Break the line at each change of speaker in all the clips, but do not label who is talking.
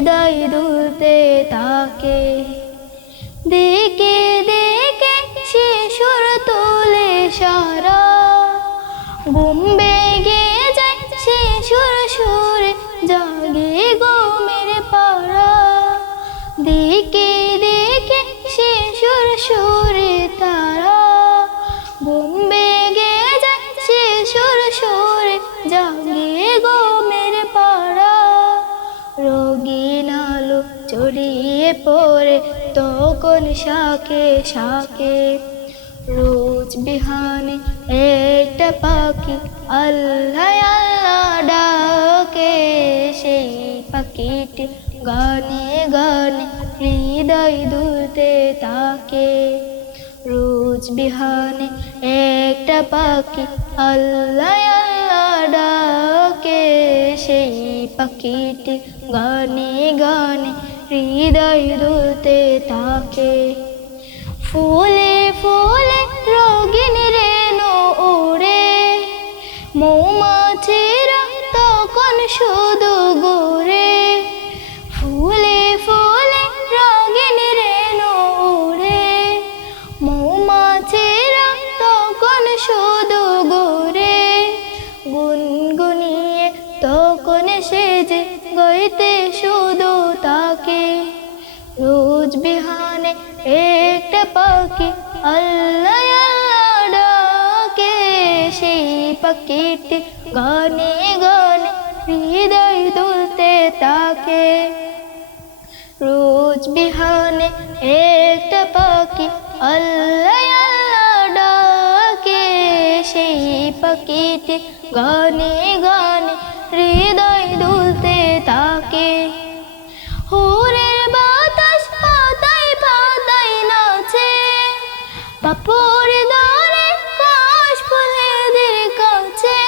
হৃদয় দুলতে থাকে দিকে দিকে শিশুর তোলে সারা। বোম্বে গে যায় শিশুর সুরে, জাগে গোমের পাড়া দেখে দিকে শিশুর সুরে ছড়িয়ে পড়ে তখন শাকে শাকে। রোজ বিহানে একটা পাখি আল্লাহ আল্লাহ ডাকে, সেই পাখিটি গানে গানে হৃদয় দুলতে তাকে রোজ বিহানে একটা পাখি আল্লাহ আল্লাহ ডাকে, সেই পাখিটি গানে গানে হৃদয় দুলতে তাকে। ফুলে ফুলে রোগিন রেণু উড়ে মৌমাছিরা তখন শুধু ঘুরে ফুলে ফুলে রঙিন রেণু উড়ে মৌমাছিরা তখন শুধু ঘুরে গুনগুনিয়ে তখন সেজে গইতে শুধু বিহানে একটা পাখি আল্লাহ ডাকে, সেই পাখিটি গানে গানে হৃদয় দুলতে তাকে। রোজ বিহানে একটা পাখি আল্লাহ ডাকে, সেই পাখিটি গানে গানে হৃদয় দুলতে পাপড় দরে কাশ ফুলেদের কাছে।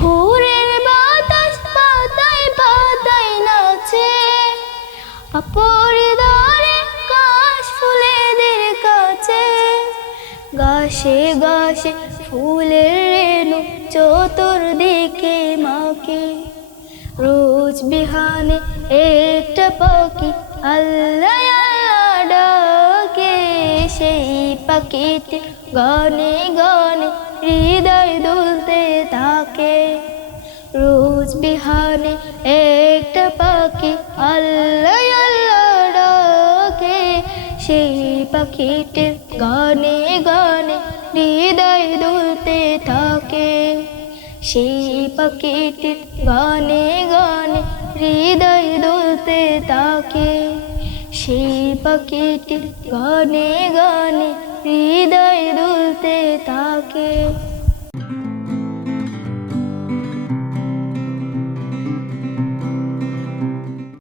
হুরের বাতাস পাতায় পাতায় নাচে। পাপড় দরে কাশ ফুলেদের কাছে। গাছে গাছে ফুলের রেণু চতুর্দিকে মাকে রোজ বিহানে একটা পাখি আল্লাহ সেই পাখিটি গানে গানে হৃদয় দুলতে থাকে রোজ বিহানে একটা পাখি আল্লাহ আল্লাহ ডাকে। সেই পাখিটির গানে গানে হৃদয় দুলতে থাকে। সেই পাখিটির গানে গানে হৃদয় দুলতে থাকে। সেই পাখিটির গানে গানে হৃদয় দুলতে থাকে।